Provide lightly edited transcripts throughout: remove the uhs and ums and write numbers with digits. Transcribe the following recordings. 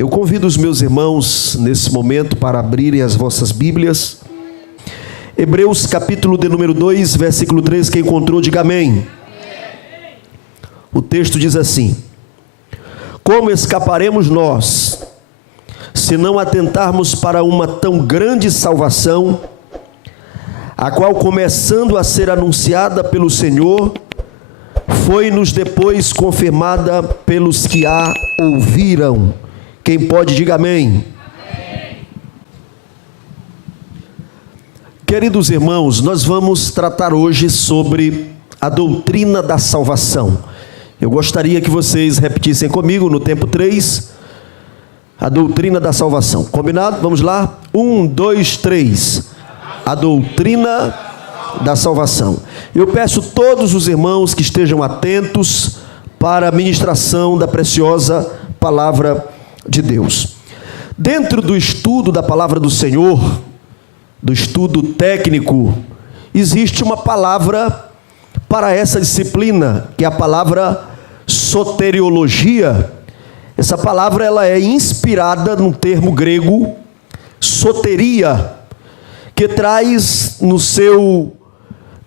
Eu convido os meus irmãos nesse momento para abrirem as vossas Bíblias. Hebreus capítulo de número 2, versículo 3, quem encontrou, diga amém. O texto diz assim: como escaparemos nós, se não atentarmos para uma tão grande salvação, a qual, começando a ser anunciada pelo Senhor, foi-nos depois confirmada pelos que a ouviram. Quem pode, diga amém. Queridos irmãos, nós vamos tratar hoje sobre a doutrina da salvação. Eu gostaria que vocês repetissem comigo no tempo 3, a doutrina da salvação. Combinado? Vamos lá? 1, 2, 3. A doutrina da salvação. Eu peço a todos os irmãos que estejam atentos para a ministração da preciosa palavra de Deus. Dentro do estudo da palavra do Senhor, do estudo técnico, existe uma palavra para essa disciplina, que é a palavra soteriologia. Essa palavra ela é inspirada no termo grego soteria, que traz no seu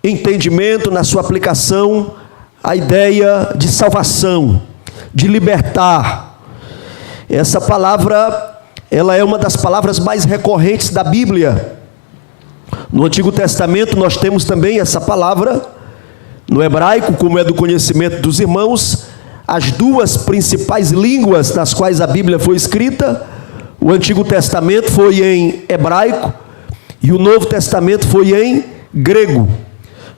entendimento, na sua aplicação, a ideia de salvação, de libertar. Essa palavra, ela é uma das palavras mais recorrentes da Bíblia. No Antigo Testamento nós temos também essa palavra, no hebraico, como é do conhecimento dos irmãos, as duas principais línguas nas quais a Bíblia foi escrita. O Antigo Testamento foi em hebraico e o Novo Testamento foi em grego.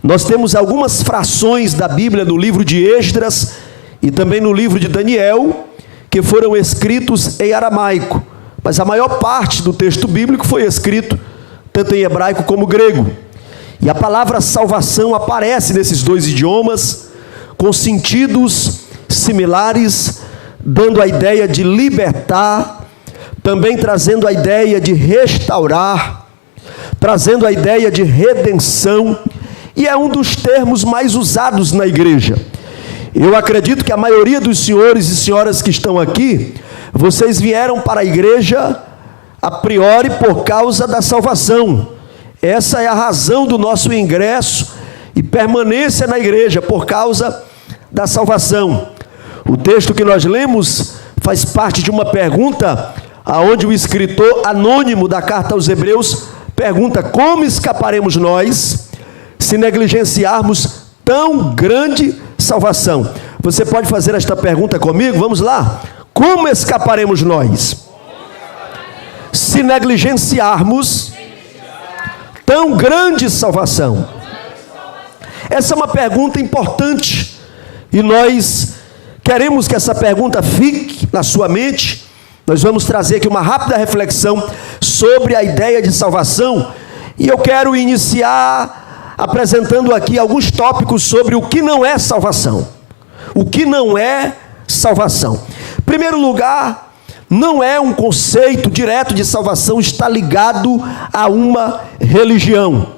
Nós temos algumas frações da Bíblia no livro de Esdras e também no livro de Daniel, que foram escritos em aramaico, mas a maior parte do texto bíblico foi escrito tanto em hebraico como grego. E a palavra salvação aparece nesses dois idiomas, com sentidos similares, dando a ideia de libertar, também trazendo a ideia de restaurar, trazendo a ideia de redenção, e é um dos termos mais usados na igreja. Eu acredito que a maioria dos senhores e senhoras que estão aqui, vocês vieram para a igreja a priori por causa da salvação. Essa é a razão do nosso ingresso e permanência na igreja, por causa da salvação. O texto que nós lemos faz parte de uma pergunta, aonde o escritor anônimo da carta aos Hebreus pergunta: como escaparemos nós se negligenciarmos tão grande salvação? Você pode fazer esta pergunta comigo? Vamos lá. Como escaparemos nós se negligenciarmos tão grande salvação? Essa é uma pergunta importante e nós queremos que essa pergunta fique na sua mente. Nós vamos trazer aqui uma rápida reflexão sobre a ideia de salvação e eu quero iniciar apresentando aqui alguns tópicos sobre o que não é salvação. O que não é salvação? Em primeiro lugar, não é um conceito direto de salvação, está ligado a uma religião.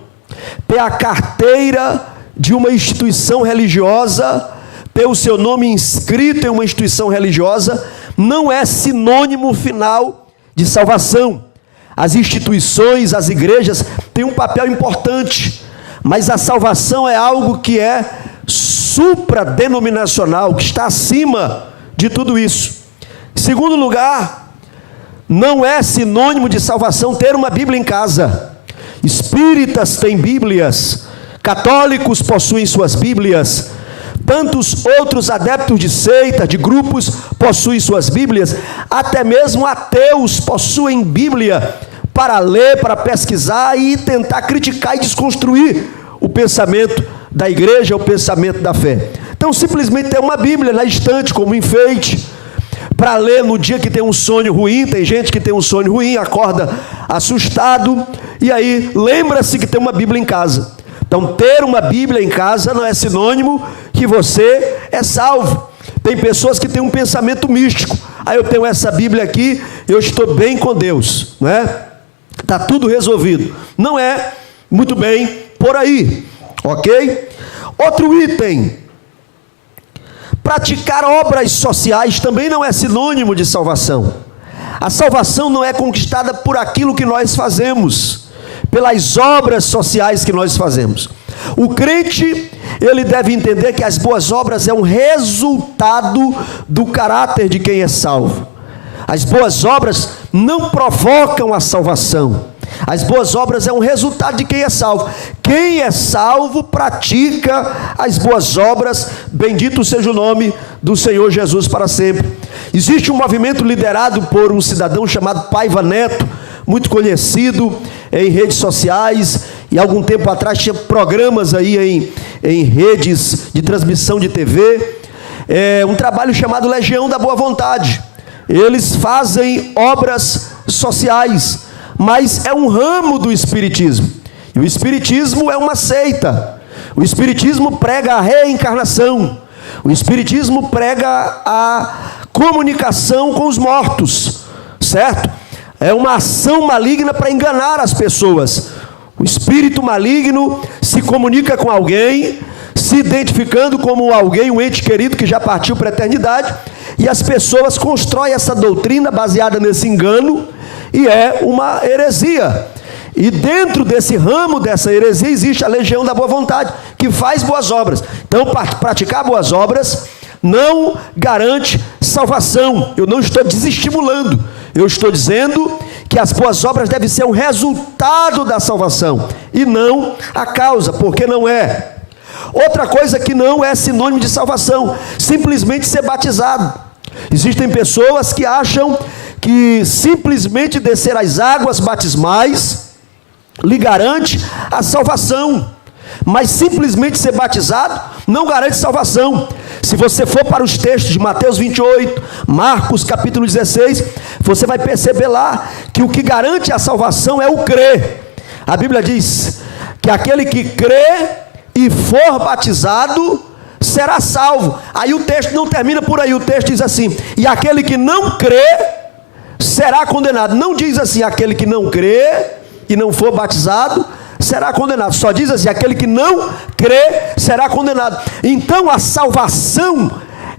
Ter a carteira de uma instituição religiosa, ter o seu nome inscrito em uma instituição religiosa, não é sinônimo final de salvação. As instituições, as igrejas têm um papel importante, mas a salvação é algo que é supradenominacional, que está acima de tudo isso. Em segundo lugar, não é sinônimo de salvação ter uma Bíblia em casa. Espíritas têm Bíblias, católicos possuem suas Bíblias, tantos outros adeptos de seita, de grupos, possuem suas Bíblias, até mesmo ateus possuem Bíblia para ler, para pesquisar e tentar criticar e desconstruir o pensamento da igreja, o pensamento da fé. Então, simplesmente ter uma Bíblia na estante como enfeite, para ler no dia que tem um sonho ruim. Tem gente que tem um sonho ruim, acorda assustado, e aí lembra-se que tem uma Bíblia em casa. Então, ter uma Bíblia em casa não é sinônimo que você é salvo. Tem pessoas que têm um pensamento místico: aí eu tenho essa Bíblia aqui, eu estou bem com Deus, não é? Está tudo resolvido. Não é muito bem por aí, ok? Outro item: praticar obras sociais também não é sinônimo de salvação. A salvação não é conquistada por aquilo que nós fazemos, pelas obras sociais que nós fazemos. O crente, ele deve entender que as boas obras é um resultado do caráter de quem é salvo. As boas obras não provocam a salvação. As boas obras é um resultado de quem é salvo. Quem é salvo pratica as boas obras. Bendito seja o nome do Senhor Jesus para sempre. Existe um movimento liderado por um cidadão chamado Paiva Neto, muito conhecido em redes sociais, e algum tempo atrás tinha programas aí em redes de transmissão de TV, um trabalho chamado Legião da Boa Vontade. Eles fazem obras sociais, mas é um ramo do Espiritismo, e o Espiritismo é uma seita. O Espiritismo prega a reencarnação, o Espiritismo prega a comunicação com os mortos, certo? É uma ação maligna para enganar as pessoas. O espírito maligno se comunica com alguém, se identificando como alguém, um ente querido que já partiu para a eternidade, e as pessoas constroem essa doutrina baseada nesse engano, e é uma heresia. E dentro desse ramo dessa heresia existe a Legião da Boa Vontade, que faz boas obras. Então, praticar boas obras não garante salvação. Eu não estou desestimulando, eu estou dizendo que as boas obras devem ser um resultado da salvação e não a causa, porque não é. Outra coisa que não é sinônimo de salvação, simplesmente ser batizado. Existem pessoas que acham que simplesmente descer as águas batismais lhe garante a salvação, mas simplesmente ser batizado não garante salvação. Se você for para os textos de Mateus 28, Marcos capítulo 16, você vai perceber lá que o que garante a salvação é o crer. A Bíblia diz que aquele que crê e for batizado será salvo. Aí o texto não termina por aí, o texto diz assim: e aquele que não crê será condenado. Não diz assim, aquele que não crê e não for batizado será condenado. Só diz assim, aquele que não crê será condenado. Então a salvação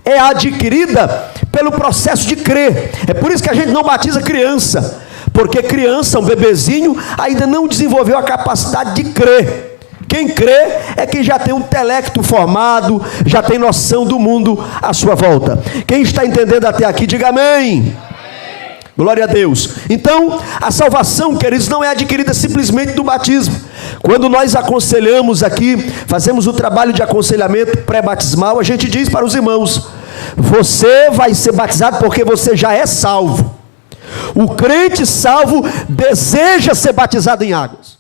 é adquirida pelo processo de crer. É por isso que a gente não batiza criança, porque criança, um bebezinho, ainda não desenvolveu a capacidade de crer. Quem crê é quem já tem um intelecto formado, já tem noção do mundo à sua volta. Quem está entendendo até aqui, diga amém. Glória a Deus. Então, a salvação, queridos, não é adquirida simplesmente do batismo. Quando nós aconselhamos aqui, fazemos o trabalho de aconselhamento pré-batismal, a gente diz para os irmãos: você vai ser batizado porque você já é salvo. O crente salvo deseja ser batizado em águas.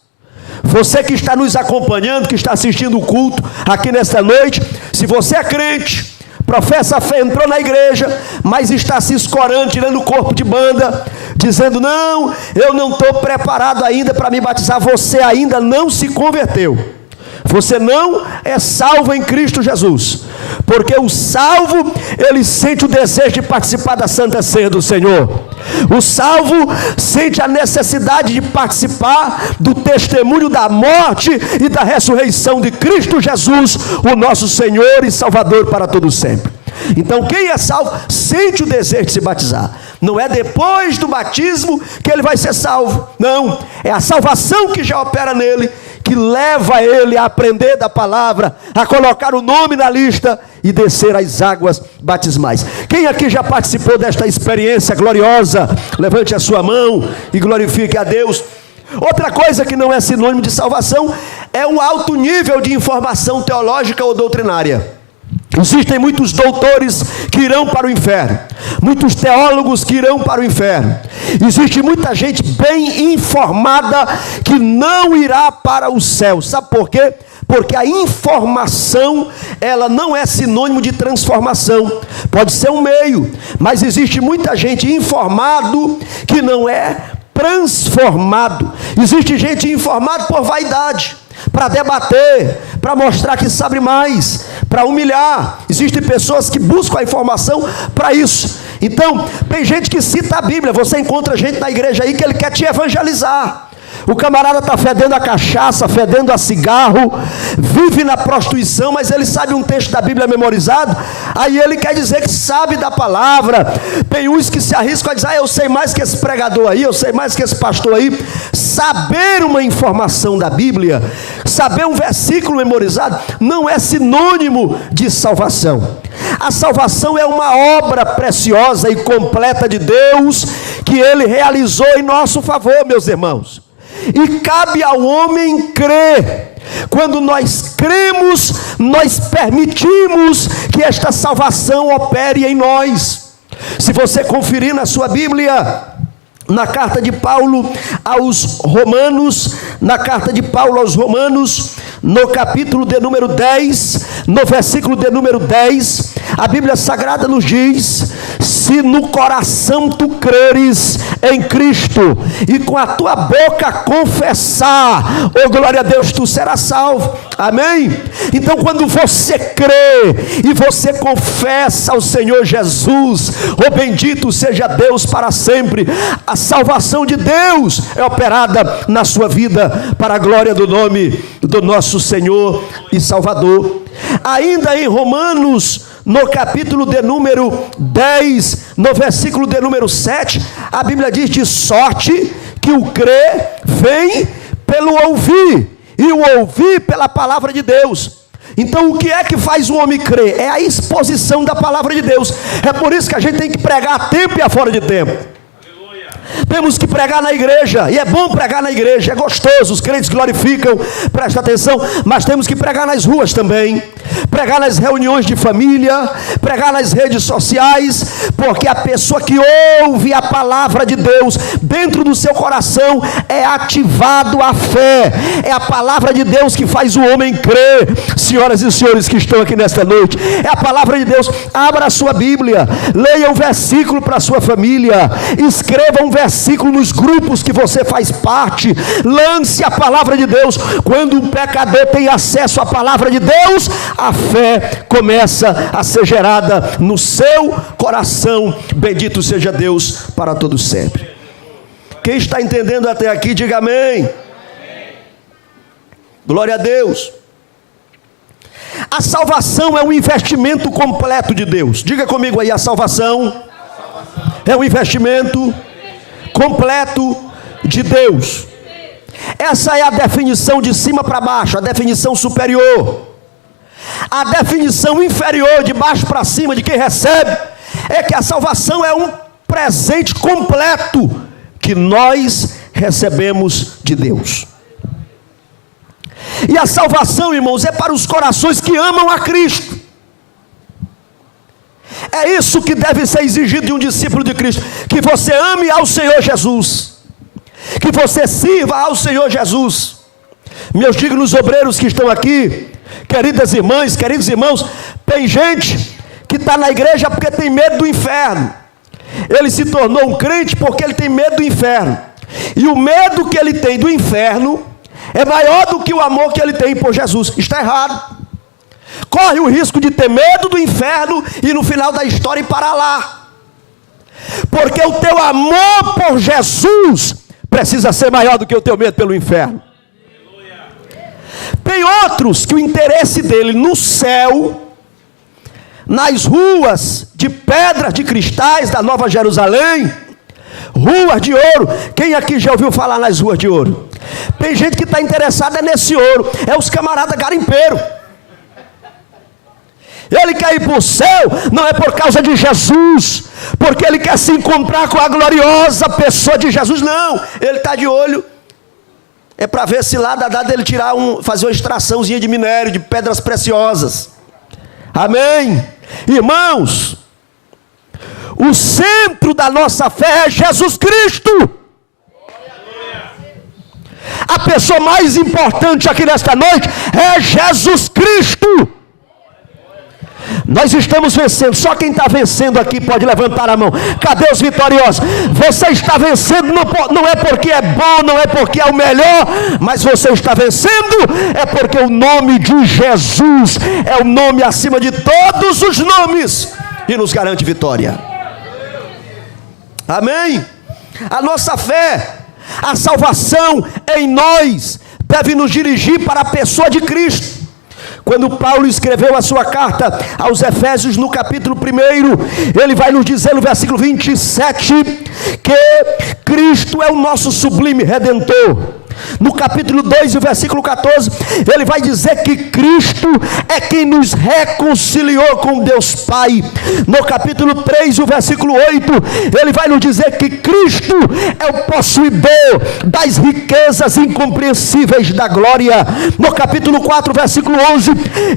Você que está nos acompanhando, que está assistindo o culto aqui nesta noite, se você é crente, professa a fé, entrou na igreja, mas está se escorando, tirando o corpo de banda, dizendo: não, eu não estou preparado ainda para me batizar. Você ainda não se converteu. Você não é salvo em Cristo Jesus, porque o salvo, ele sente o desejo de participar da Santa Ceia do Senhor. O salvo sente a necessidade de participar do testemunho da morte e da ressurreição de Cristo Jesus, o nosso Senhor e Salvador para todo sempre. Então quem é salvo sente o desejo de se batizar. Não é depois do batismo que ele vai ser salvo, não, é a salvação que já opera nele, que leva ele a aprender da palavra, a colocar o nome na lista e descer as águas batismais. Quem aqui já participou desta experiência gloriosa? Levante a sua mão e glorifique a Deus. Outra coisa que não é sinônimo de salvação é um alto nível de informação teológica ou doutrinária. Existem muitos doutores que irão para o inferno, muitos teólogos que irão para o inferno. Existe muita gente bem informada que não irá para o céu. Sabe por quê? Porque a informação, ela não é sinônimo de transformação. Pode ser um meio, mas existe muita gente informado que não é transformado. Existe gente informada por vaidade, para debater, para mostrar que sabe mais, para humilhar. Existem pessoas que buscam a informação para isso. Então, tem gente que cita a Bíblia. Você encontra gente na igreja aí que ele quer te evangelizar. O camarada está fedendo a cachaça, fedendo a cigarro, vive na prostituição, mas ele sabe um texto da Bíblia memorizado, aí ele quer dizer que sabe da palavra. Tem uns que se arriscam a dizer: eu sei mais que esse pregador aí, eu sei mais que esse pastor aí. Saber uma informação da Bíblia, saber um versículo memorizado, não é sinônimo de salvação. A salvação é uma obra preciosa e completa de Deus, que Ele realizou em nosso favor, meus irmãos. E cabe ao homem crer. Quando nós cremos, nós permitimos que esta salvação opere em nós. Se você conferir na sua Bíblia, na carta de Paulo aos Romanos, no capítulo de número 10, no versículo de número 10, a Bíblia Sagrada nos diz: se no coração tu creres em Cristo, e com a tua boca confessar, oh glória a Deus, tu serás salvo. Amém? Então quando você crê, e você confessa ao Senhor Jesus, oh bendito seja Deus para sempre, a salvação de Deus é operada na sua vida, para a glória do nome do nosso Senhor e Salvador. Ainda em Romanos, no capítulo de número 10, no versículo de número 7, a Bíblia diz: de sorte que o crer vem pelo ouvir, e o ouvir pela palavra de Deus. Então o que é que faz o homem crer? É a exposição da palavra de Deus. É por isso que a gente tem que pregar a tempo e a fora de tempo. Temos que pregar na igreja, e é bom pregar na igreja, é gostoso, os crentes glorificam, presta atenção, mas temos que pregar nas ruas também, pregar nas reuniões de família, pregar nas redes sociais, porque a pessoa que ouve a palavra de Deus dentro do seu coração, é ativado a fé, é a palavra de Deus que faz o homem crer. Senhoras e senhores que estão aqui nesta noite, é a palavra de Deus. Abra a sua Bíblia, leia um versículo para a sua família, escreva um versículo nos grupos que você faz parte, lance a palavra de Deus. Quando um pecador tem acesso à palavra de Deus, a fé começa a ser gerada no seu coração. Bendito seja Deus para todos sempre. Quem está entendendo até aqui, diga amém. Glória a Deus. A salvação é um investimento completo de Deus. Diga comigo aí: a salvação é um investimento completo de Deus. Essa é a definição de cima para baixo, a definição superior. A definição inferior, de baixo para cima, de quem recebe, é que a salvação é um presente completo que nós recebemos de Deus. E a salvação, irmãos, é para os corações que amam a Cristo. É isso que deve ser exigido de um discípulo de Cristo: que você ame ao Senhor Jesus, que você sirva ao Senhor Jesus. Meus dignos obreiros que estão aqui, queridas irmãs, queridos irmãos, tem gente que está na igreja porque tem medo do inferno. Ele se tornou um crente porque ele tem medo do inferno, e o medo que ele tem do inferno é maior do que o amor que ele tem por Jesus. Está errado. Corre o risco de ter medo do inferno e no final da história ir para lá, porque o teu amor por Jesus precisa ser maior do que o teu medo pelo inferno. Tem outros que o interesse dele no céu, nas ruas de pedras, de cristais da Nova Jerusalém, ruas de ouro. Quem aqui já ouviu falar nas ruas de ouro? Tem gente que está interessada nesse ouro, é os camaradas garimpeiros. Ele quer ir para o céu, não é por causa de Jesus, porque ele quer se encontrar com a gloriosa pessoa de Jesus, não. Ele está de olho, é para ver se lá dá dele tirar fazer uma extraçãozinha de minério, de pedras preciosas. Amém? Irmãos, o centro da nossa fé é Jesus Cristo. A pessoa mais importante aqui nesta noite é Jesus Cristo. Nós estamos vencendo. Só quem está vencendo aqui pode levantar a mão. Cadê os vitoriosos? Você está vencendo, não é porque é bom, não é porque é o melhor, mas você está vencendo é porque o nome de Jesus é o nome acima de todos os nomes e nos garante vitória. Amém? A nossa fé, A salvação em nós deve nos dirigir para a pessoa de Cristo. Quando Paulo escreveu a sua carta aos Efésios, no capítulo 1, ele vai nos dizer no versículo 27, que Cristo é o nosso sublime Redentor. No capítulo 2, o versículo 14, ele vai dizer que Cristo é quem nos reconciliou com Deus Pai. No capítulo 3, o versículo 8, ele vai nos dizer que Cristo é o possuidor das riquezas incompreensíveis da glória. No capítulo 4, versículo 11,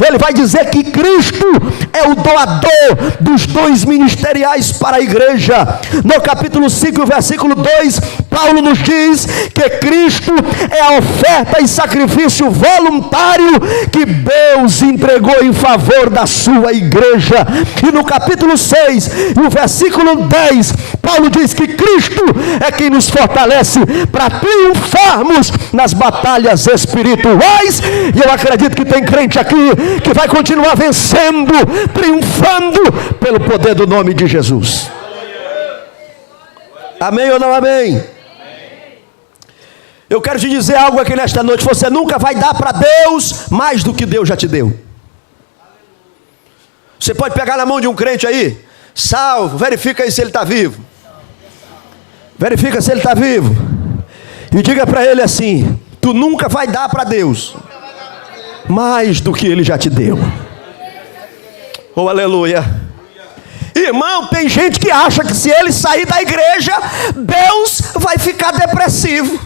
ele vai dizer que Cristo é o doador dos dons ministeriais para a igreja. No capítulo 5, versículo 2, Paulo nos diz que Cristo é a oferta e sacrifício voluntário que Deus entregou em favor da sua igreja. E no capítulo 6, no versículo 10, Paulo diz que Cristo é quem nos fortalece para triunfarmos nas batalhas espirituais. E eu acredito que tem crente aqui que vai continuar vencendo, triunfando pelo poder do nome de Jesus. Amém ou não amém? Eu quero te dizer algo aqui nesta noite: você nunca vai dar para Deus mais do que Deus já te deu. Você pode pegar na mão de um crente aí, salvo, verifica aí se ele está vivo. Verifica se ele está vivo. E diga para ele assim: tu nunca vai dar para Deus mais do que ele já te deu. Oh, aleluia. Irmão, tem gente que acha que se ele sair da igreja, Deus vai ficar depressivo.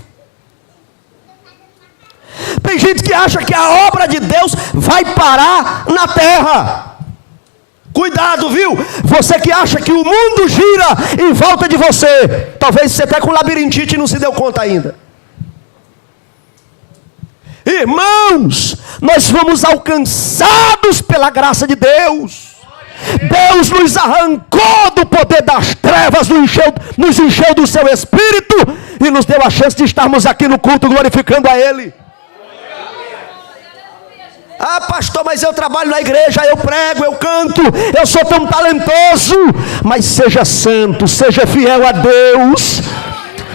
Tem gente que acha que a obra de Deus vai parar na terra. Cuidado, viu? Você que acha que o mundo gira em volta de você, talvez você está com labirintite e não se deu conta ainda. Irmãos, nós fomos alcançados pela graça de Deus. Deus nos arrancou do poder das trevas, nos encheu do seu Espírito e nos deu a chance de estarmos aqui no culto glorificando a Ele. Ah, pastor, mas eu trabalho na igreja, eu prego, eu canto, eu sou tão talentoso. Mas seja santo, seja fiel a Deus,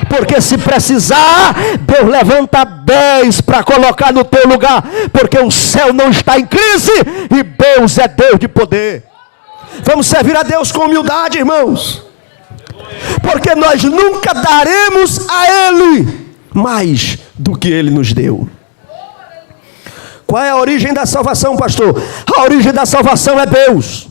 porque se precisar, Deus levanta 10 para colocar no teu lugar, porque o céu não está em crise e Deus é Deus de poder. Vamos servir a Deus com humildade, irmãos, porque nós nunca daremos a Ele mais do que Ele nos deu. Qual é a origem da salvação, pastor? A origem da salvação é Deus.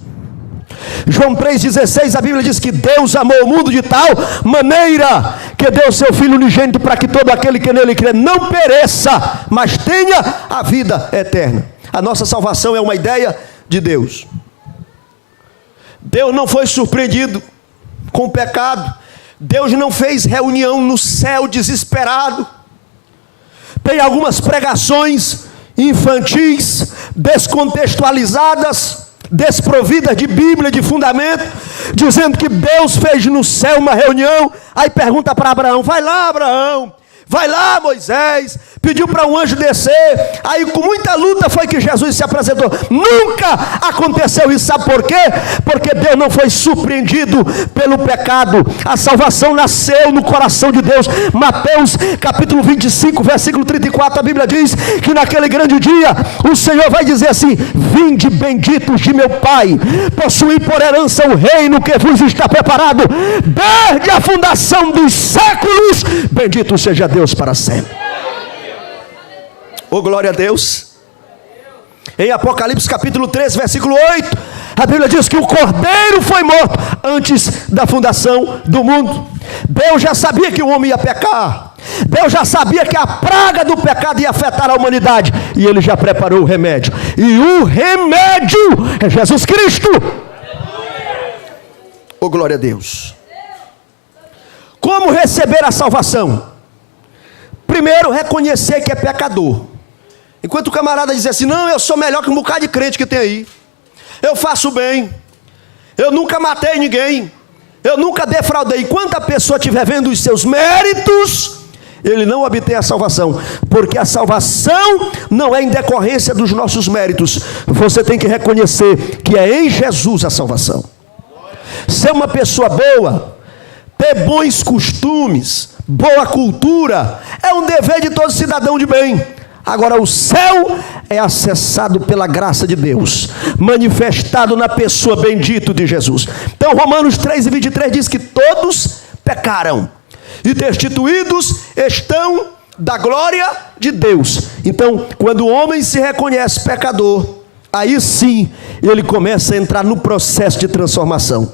João 3,16, a Bíblia diz que Deus amou o mundo de tal maneira que deu o seu Filho unigênito para que todo aquele que nele crê não pereça, mas tenha a vida eterna. A nossa salvação é uma ideia de Deus. Deus não foi surpreendido com o pecado. Deus não fez reunião no céu desesperado. Tem algumas pregações infantis, descontextualizadas, desprovidas de Bíblia, de fundamento, dizendo que Deus fez no céu uma reunião. Aí pergunta para Abraão: vai lá, Abraão, vai lá, Moisés. Pediu para um anjo descer. Aí com muita luta foi que Jesus se apresentou. Nunca aconteceu isso. Sabe por quê? Porque Deus não foi surpreendido pelo pecado. A salvação nasceu no coração de Deus. Mateus capítulo 25, versículo 34, a Bíblia diz que naquele grande dia o Senhor vai dizer assim: vinde benditos de meu Pai, possuí por herança o reino que vos está preparado desde a fundação dos séculos. Bendito seja Deus para sempre. Oh, glória a Deus. Em Apocalipse capítulo 13, versículo 8, a Bíblia diz que o Cordeiro foi morto antes da fundação do mundo. Deus já sabia que o homem ia pecar. Deus já sabia que a praga do pecado ia afetar a humanidade, e Ele já preparou o remédio. E o remédio é Jesus Cristo. Oh, glória a Deus. Como receber a salvação? Primeiro, reconhecer que é pecador. Enquanto o camarada diz assim: não, eu sou melhor que um bocado de crente que tem aí, eu faço bem, eu nunca matei ninguém, eu nunca defraudei. Enquanto a pessoa estiver vendo os seus méritos, ele não obtém a salvação, porque a salvação não é em decorrência dos nossos méritos. Você tem que reconhecer que é em Jesus a salvação. Ser uma pessoa boa, ter bons costumes, boa cultura, é um dever de todo cidadão de bem. Agora, o céu é acessado pela graça de Deus, manifestado na pessoa bendita de Jesus. Então, Romanos 3:23 diz que todos pecaram e destituídos estão da glória de Deus. Então, quando o homem se reconhece pecador, aí sim ele começa a entrar no processo de transformação.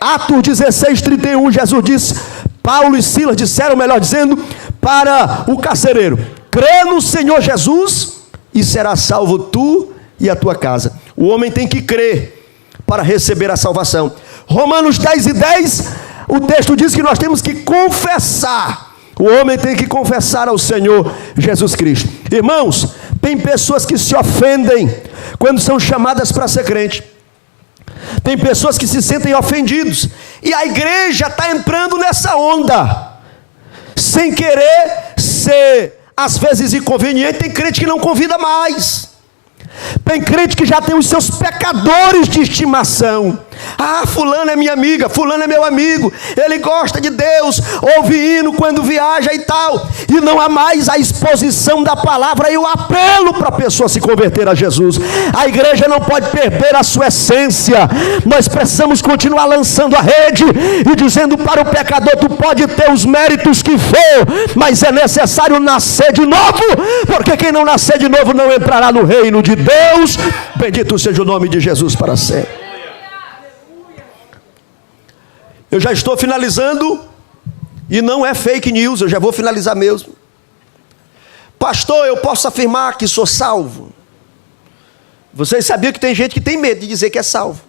Atos 16:31, Jesus disse, Paulo e Silas disseram, melhor dizendo, para o carcereiro: crê no Senhor Jesus e será salvo tu e a tua casa. O homem tem que crer para receber a salvação. Romanos 10:10, o texto diz que nós temos que confessar. O homem tem que confessar ao Senhor Jesus Cristo. Irmãos, tem pessoas que se ofendem quando são chamadas para ser crente. Tem pessoas que se sentem ofendidos, e a igreja está entrando nessa onda, sem querer ser, às vezes, inconveniente. Tem crente que não convida mais, tem crente que já tem os seus pecadores de estimação. Ah, fulano é minha amiga, fulano é meu amigo, ele gosta de Deus, ouve hino quando viaja e tal, e não há mais a exposição da palavra e o apelo para a pessoa se converter a Jesus. A igreja não pode perder a sua essência. Nós precisamos continuar lançando a rede e dizendo para o pecador: tu pode ter os méritos que for, mas é necessário nascer de novo, porque quem não nascer de novo não entrará no reino de Deus. Bendito seja o nome de Jesus para sempre. Eu já estou finalizando, e não é fake news, eu já vou finalizar mesmo. Pastor, eu posso afirmar que sou salvo? Vocês sabiam que tem gente que tem medo de dizer que é salvo?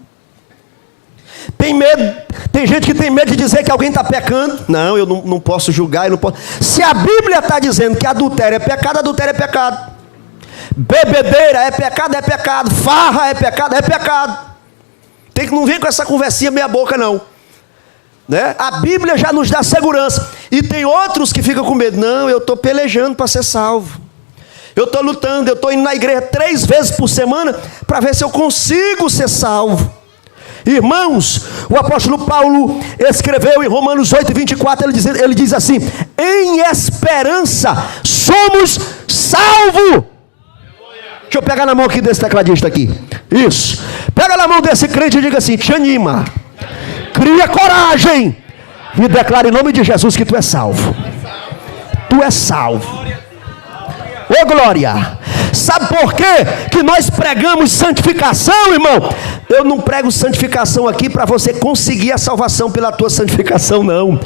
Tem medo, tem gente que tem medo de dizer que alguém está pecando. Não, eu não posso julgar, eu não posso. Se a Bíblia está dizendo que adultério é pecado, adultério é pecado. Bebedeira é pecado, farra é pecado. Tem que não vir com essa conversinha meia boca não, né? A Bíblia já nos dá segurança. E tem outros que ficam com medo. Não, eu estou pelejando para ser salvo, eu estou lutando, eu estou indo na igreja 3 vezes por semana para ver se eu consigo ser salvo. Irmãos, o apóstolo Paulo escreveu em Romanos 8:24, ele diz assim: em esperança somos salvos. Deixa eu pegar na mão aqui desse tecladista aqui. Isso. Pega na mão desse crente e diga assim: te anima, cria coragem e declara em nome de Jesus que tu é salvo. Tu és salvo. Ô glória! Sabe por quê que nós pregamos santificação, irmão? Eu não prego santificação aqui para você conseguir a salvação pela tua santificação, não.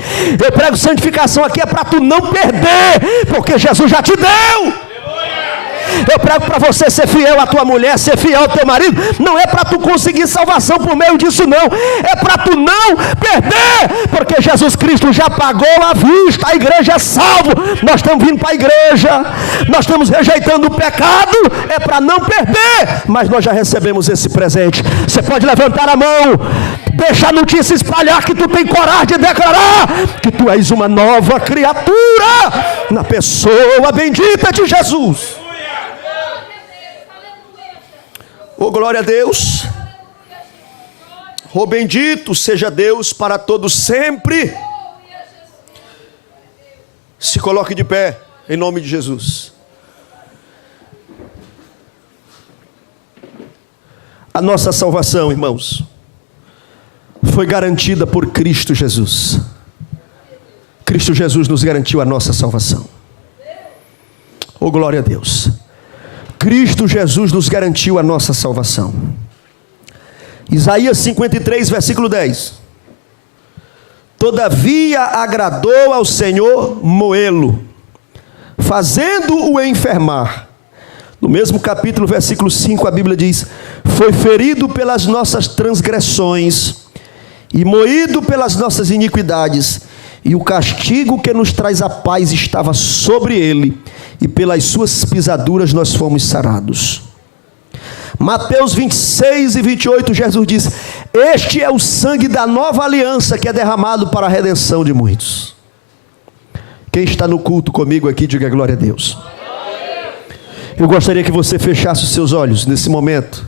Eu prego santificação aqui é para tu não perder, porque Jesus já te deu. Eu prego para você ser fiel à tua mulher, ser fiel ao teu marido. Não é para tu conseguir salvação por meio disso não, é para tu não perder, porque Jesus Cristo já pagou à vista. A igreja é salvo. Nós estamos vindo para a igreja, nós estamos rejeitando o pecado, é para não perder, mas nós já recebemos esse presente. Você pode levantar a mão, deixa a notícia espalhar que tu tem coragem de declarar que tu és uma nova criatura na pessoa bendita de Jesus. Oh, glória a Deus. Oh, bendito seja Deus para todos sempre. Se coloque de pé em nome de Jesus. A nossa salvação, irmãos, foi garantida por Cristo Jesus. Cristo Jesus nos garantiu a nossa salvação. Oh, glória a Deus. Cristo Jesus nos garantiu a nossa salvação. Isaías 53, versículo 10. Todavia agradou ao Senhor moê-lo, fazendo-o enfermar. No mesmo capítulo, versículo 5, a Bíblia diz: foi ferido pelas nossas transgressões e moído pelas nossas iniquidades, e o castigo que nos traz a paz estava sobre ele, e pelas suas pisaduras nós fomos sarados. Mateus 26 e 28, Jesus diz: este é o sangue da nova aliança que é derramado para a redenção de muitos. Quem está no culto comigo aqui, diga glória a Deus. Eu gostaria que você fechasse os seus olhos nesse momento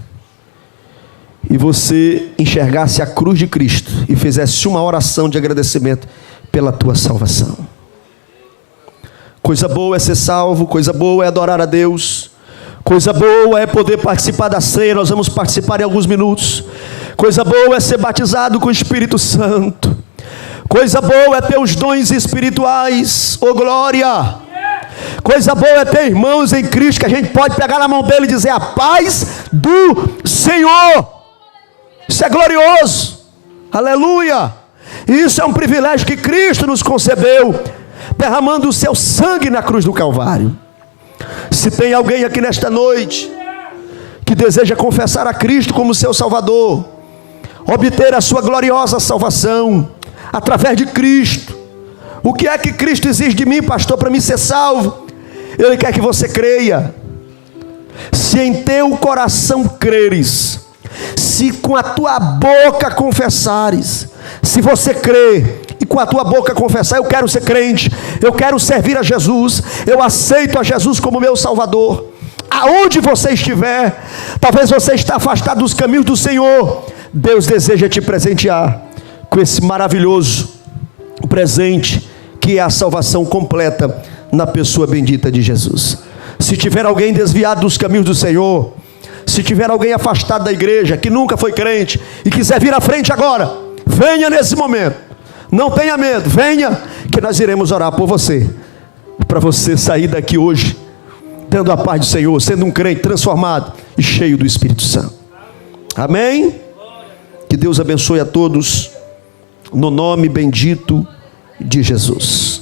e você enxergasse a cruz de Cristo e fizesse uma oração de agradecimento pela tua salvação. Coisa boa é ser salvo, coisa boa é adorar a Deus, coisa boa é poder participar da ceia. Nós vamos participar em alguns minutos. Coisa boa é ser batizado com o Espírito Santo. Coisa boa é ter os dons espirituais, ô glória. Coisa boa é ter irmãos em Cristo que a gente pode pegar na mão dele e dizer: a paz do Senhor. Isso é glorioso, aleluia. Isso é um privilégio que Cristo nos concedeu, derramando o seu sangue na cruz do Calvário. Se tem alguém aqui nesta noite que deseja confessar a Cristo como seu Salvador, obter a sua gloriosa salvação através de Cristo. O que é que Cristo exige de mim, pastor, para me ser salvo? Ele quer que você creia. Se em teu coração creres, se com a tua boca confessares, se você crê e com a tua boca confessar: eu quero ser crente, eu quero servir a Jesus, eu aceito a Jesus como meu Salvador. Aonde você estiver, talvez você está afastado dos caminhos do Senhor, Deus deseja te presentear com esse maravilhoso presente, que é a salvação completa na pessoa bendita de Jesus. Se tiver alguém desviado dos caminhos do Senhor, se tiver alguém afastado da igreja, que nunca foi crente e quiser vir à frente agora, venha nesse momento, não tenha medo, venha, que nós iremos orar por você, para você sair daqui hoje tendo a paz do Senhor, sendo um crente transformado e cheio do Espírito Santo. Amém? Que Deus abençoe a todos, no nome bendito de Jesus.